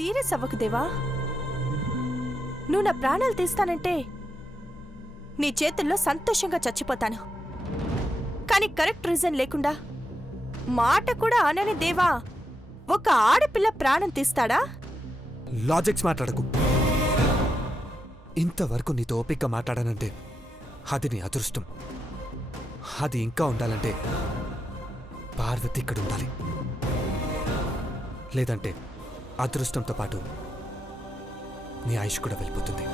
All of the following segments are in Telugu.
సీరియస్ అవ్వకు దేవా. నువ్వు నా ప్రాణాలు తీస్తానంటే నీ చేతుల్లో సంతోషంగా చచ్చిపోతాను. కానీ కరెక్ట్ రీజన్ లేకుండా మాట కూడా అనని దేవా ఒక ఆడపిల్ల ప్రాణం తీస్తాడా? లాజిక్స్ మాట్లాడకు. ఇంతవరకు నీతో ఓపికగా మాట్లాడానంటే అది నీ అదృష్టం. అది ఇంకా ఉండాలంటే పార్వతి ఇక్కడ ఉండాలి. లేదంటే అదృష్టంతో పాటు నీ ఆయుష్ కూడా వెళ్ళిపోతుంది.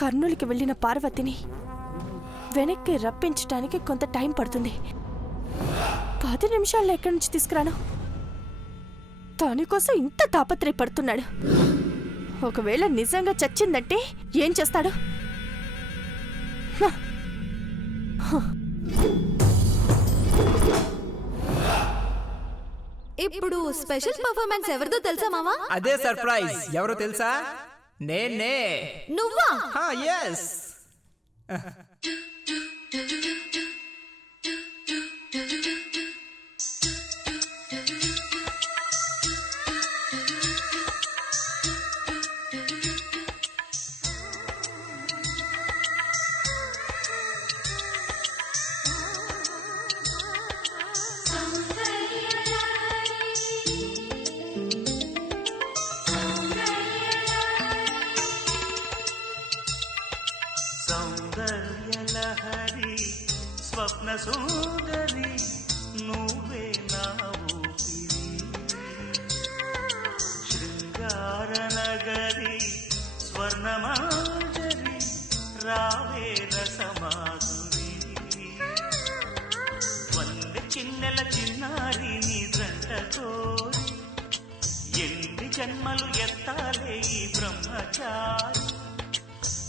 కర్నూలుకి వెళ్ళిన పార్వతిని వెనక్కి రప్పించడానికి కొంత టైం పడుతుంది. 10 నిమిషాల్లో ఎక్కడి నుంచి తీసుకురాను? దానికోసం ఇంత తాపత్రయపడుతున్నాడు. ఒకవేళ నిజంగా చచ్చిందంటే ఏం చేస్తాడు? ఇప్పుడు స్పెషల్ పర్ఫార్మెన్స్ ఎవరిదో తెలుసా మావా? అదే సర్ప్రైజ్. ఎవరో తెలుసా? నేనే. నువ్వా? yes. సౌందర్యలహరి స్వప్న సుందరి నువ్వే నా ఊపిరి, శృంగార నగరి స్వర్ణమాంజరి రావే రసమాధురి, వన్నె చిన్నెల చిన్నారి నీ జంట కోరి ఎన్ని జన్మలు ఎత్తాలే ఈ బ్రహ్మచారి,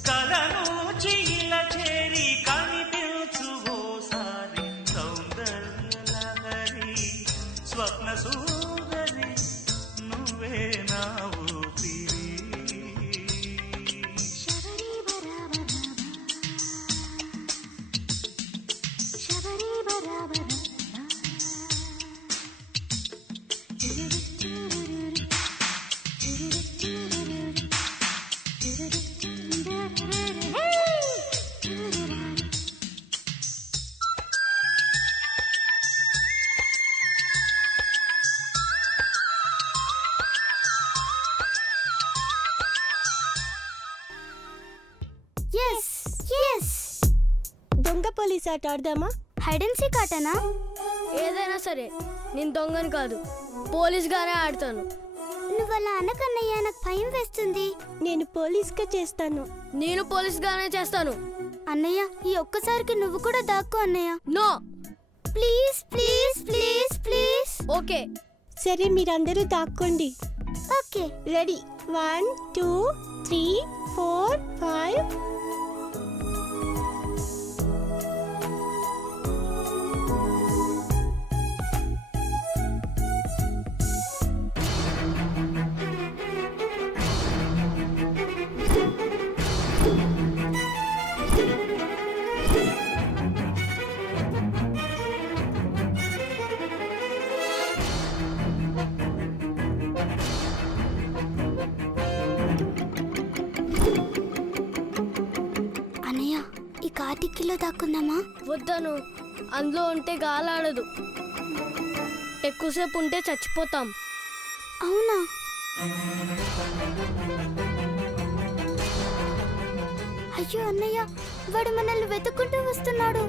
కలను చిల్ల చేరి కనిపించువోసారి సౌందర్యలహరి స్వప్న సుందరి నువ్వే నా ఊపిరి. దొంగ పోలీస్ ఆట ఆడదామా? హైడ్ అండ్ సీక్ ఆటనా? ఏదైనా సరే నేను దొంగని కాదు, పోలీస్ గానే ఆడతాను. నువ్వు అలా అనకన్నయ్య, నాకు భయం వేస్తుంది. నేను పోలీస్ గా చేస్తాను. నేను పోలీస్ గానే చేస్తాను. అన్నయ్య ఈ ఒక్కసారికి నువ్వు కూడా దాక్కో అన్నయ్య. No, please please please please. Okay సరే, మీరందరూ దాక్కోండి. Okay ready? 1 2 3 4 5. కిటికీలో దాక్కుందామా? వద్దను, అందులో ఉంటే గాలాడదు. ఎక్కువసేపు ఉంటే చచ్చిపోతాం. అవునా? అయ్యో అన్నయ్య, వాడు మనల్ని వెతుక్కుంటూ వస్తున్నాడు.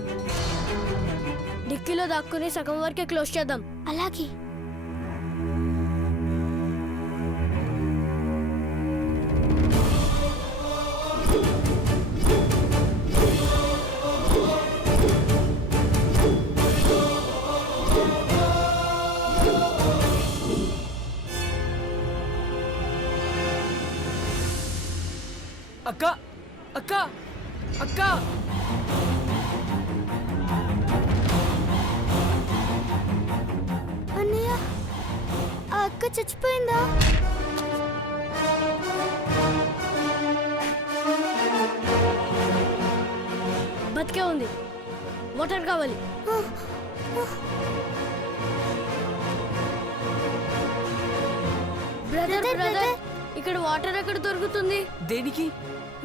డిక్కీలో దాక్కుని సగం వరకే క్లోజ్ చేద్దాం. అలాగే. అక్క అక్క అక్క, అన్నయ్య, ఆ అక్క చచ్చిపోయిందా? బతికే ఉంది. వాటర్ కావాలి. బ్రదర్ బ్రదర్ ఇక్కడ వాటర్ ఎక్కడ దొరుకుతుంది? దేనికి?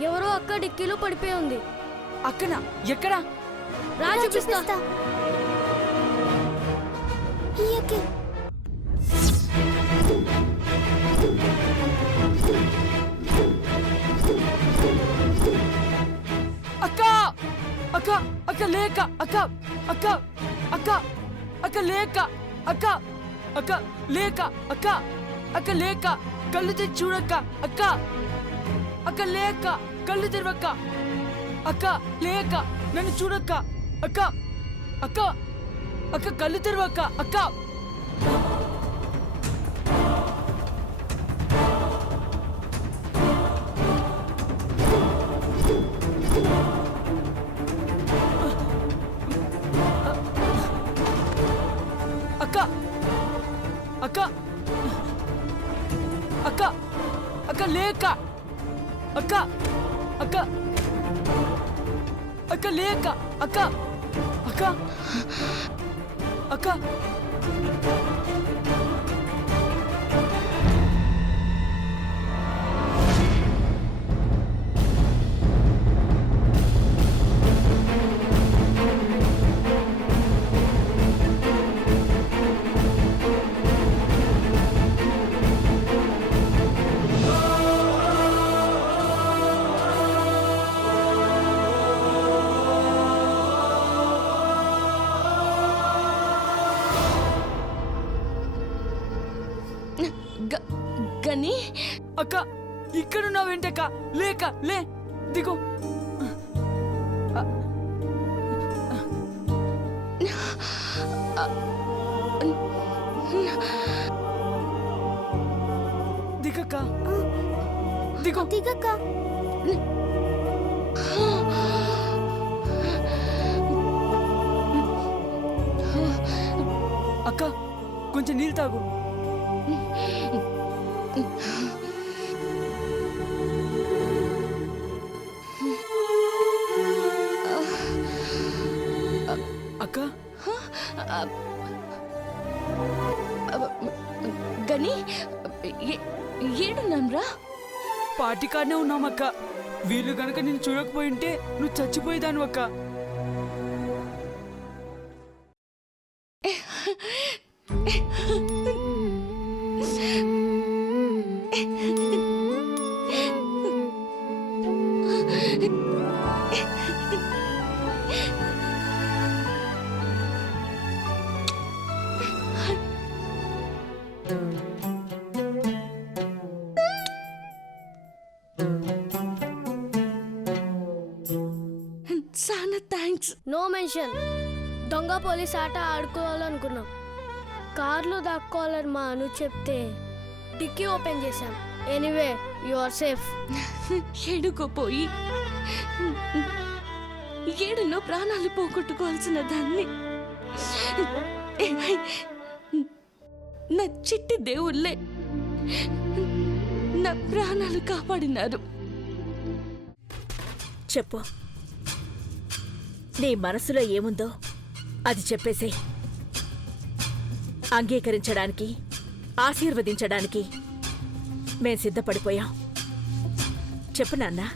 ఎవరో అక్క డిక్కీలో పడిపోయి ఉంది. అక్కనా? ఎక్కడా? రా చూపిస్తా. ఇయ్యకే. అక్క అక్క అక్క లేక అక్క అక్క అక్క అక్క లేక అక్క అక్క లేక అక్క అక్క లేక కళ్ళు తెరిచి చూడక్క అక్క అక్క లేక కళ్ళు తెరవక్క అక్క లేక నన్ను చూడక్క అక్క అక్క అక్క కళ్ళు తెరవక్క అక్క అక్క అక్క అక్క అక్క లేక అక్క అక్క అక్క లేక అక్క అక్క అక్క గని అక్క ఇక్కడున్నా వెంటక్క లేక లే దిగు దిగక్క దిగు దిగక్క. అక్క కొంచెం నీళ్ళు తాగు అక్క గని ఏడున్నాన్రా? పార్టీకాడనే ఉన్నామక్క. వీళ్ళు గనక నేను చూడకపోయింటే నువ్వు చచ్చిపోయేదాను అక్క. చాలా థ్యాంక్స్. No mention. దొంగ పోలీస్ ఆట ఆడుకోవాలనుకున్నాం. కార్లో దాక్కోవాలని మా అను చెప్తే డిక్కీ ఓపెన్ చేశాం. Anyway you are safe. ఏడుకోపోయి ఏడులో ప్రాణాలు పోగొట్టుకోవాల్సిన దాన్ని నా చిట్టి దేవుళ్ళే నా ప్రాణాలు కాపాడినారు. చెప్పు, నీ మనసులో ఏముందో అది చెప్పేసేయ్. అంగీకరించడానికి, ఆశీర్వదించడానికి మేం సిద్ధపడిపోయాం. చెప్పు నాన్నా.